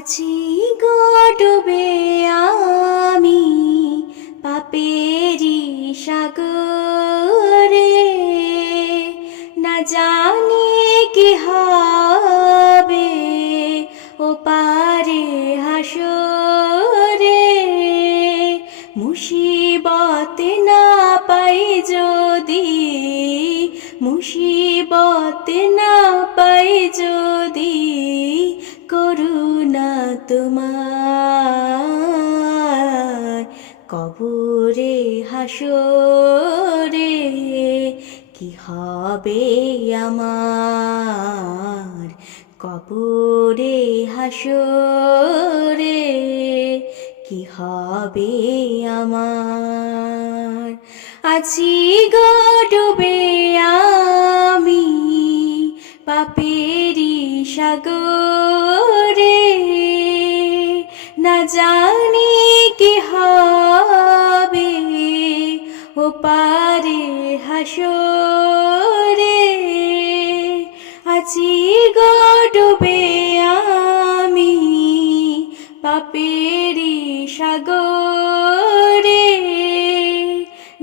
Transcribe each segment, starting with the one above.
আছি গো ডুবে আমি পাপেরি সাগরে, না জানি কি হবে ও পারে হাসরে। মুসিবতে না পাই যদি, মুসিবতে না পাই যদি, করুণা তোমার কবরে হাসরে কি হবে আমার, কবরে হাসরে কি হবে আমার। আছি গো ডুবে আমি পাপেরি সাগরে, না জানি কি হবে ও পারে হাসরে। আছি গো ডুবে আমি পাপেরি সাগরে,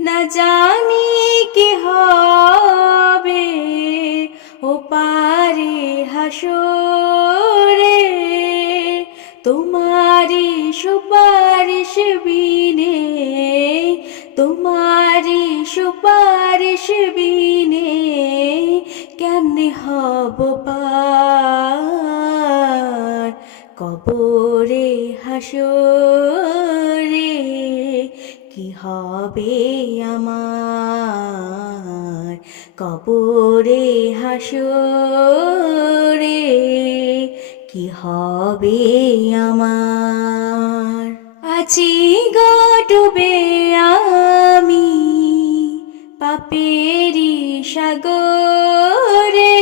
না জানি কি হবে ও পারে হাসরে। তোমারি সুপারিশ বিনে, তোমারি সুপারিশ বিনে কেমনে হব পার কবরে হাসরে কি হবে আমার, কবরে হাসরে কি হবে আমার। আছি গো ডুবে আমি পাপেরি সাগরে,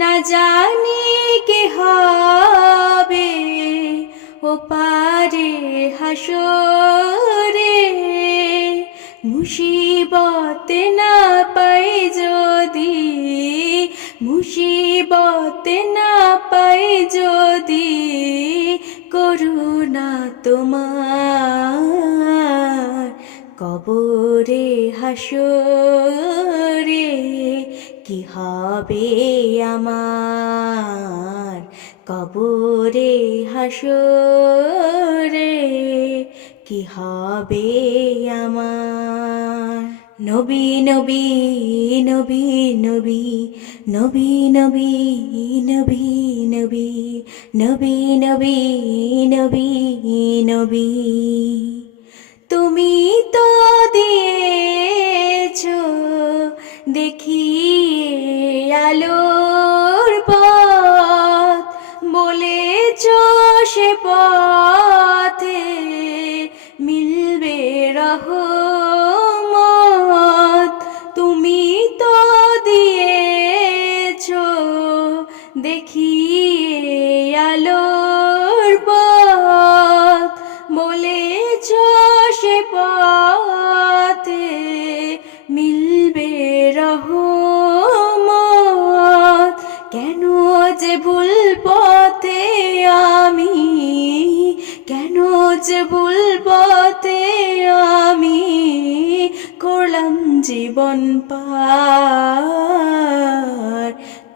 না জানি কি হবে ও পারে হাসরে। মুসিবতে না পাই যদি, মুসিবতে না পাই যদি, করুণা তোমার কবরে হাসরে কি হবে আমার, কবরে হাসরে কি হবে আমার। নবী নবী নবী নবী নবী নবী নবী নবী নবী নবী নবী নবী, তুমি তো দিয়েছো দেখিয়ে আলোর পথ, বলেছো সে পথে মিলবে রহমত। তুমি তো দিয়েছো দেখিয়ে আলোর পথ, বলেছো সে পথে মিলবে রহমত। কেন যে ভুল পথে আমি, কেন যে ভুল পথে আমি করলাম জীবন পার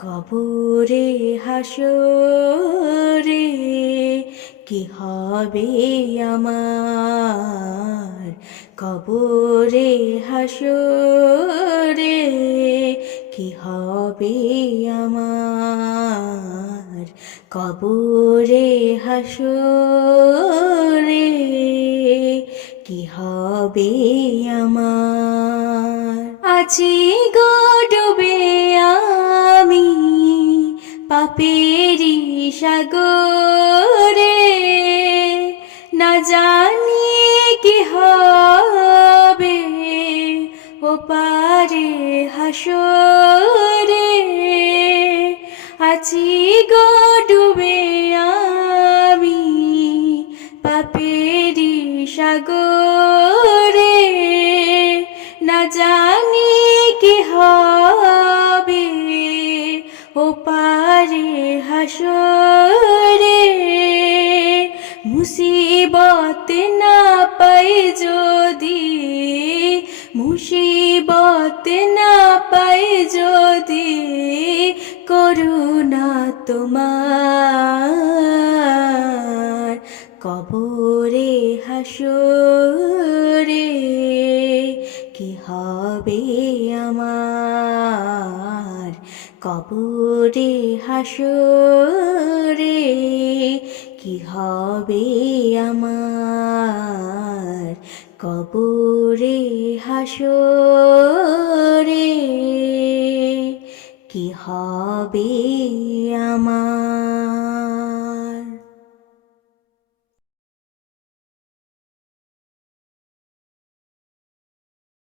কবরে হাসরে কি হবে আমার, কবরে হাসরে কি হবে আমার, কবরে হাসরে কি হবে আমার। আছি গো ডুবে আমি পাপেরি সাগরে, না জানি কি হবে ও পারে হাসরে। আছি গো ডুবে আমি পাপেরি সাগরে, না জানি কি হবে ও পারে হাসরে। না পাই যদি, মুসিবত না পাই যদি, করুণা তোমার কবরে হাসরে কি হবে আমার, কবরে হাসরে কি হবে আমার, কবরে হাসরে কি হবে আমার।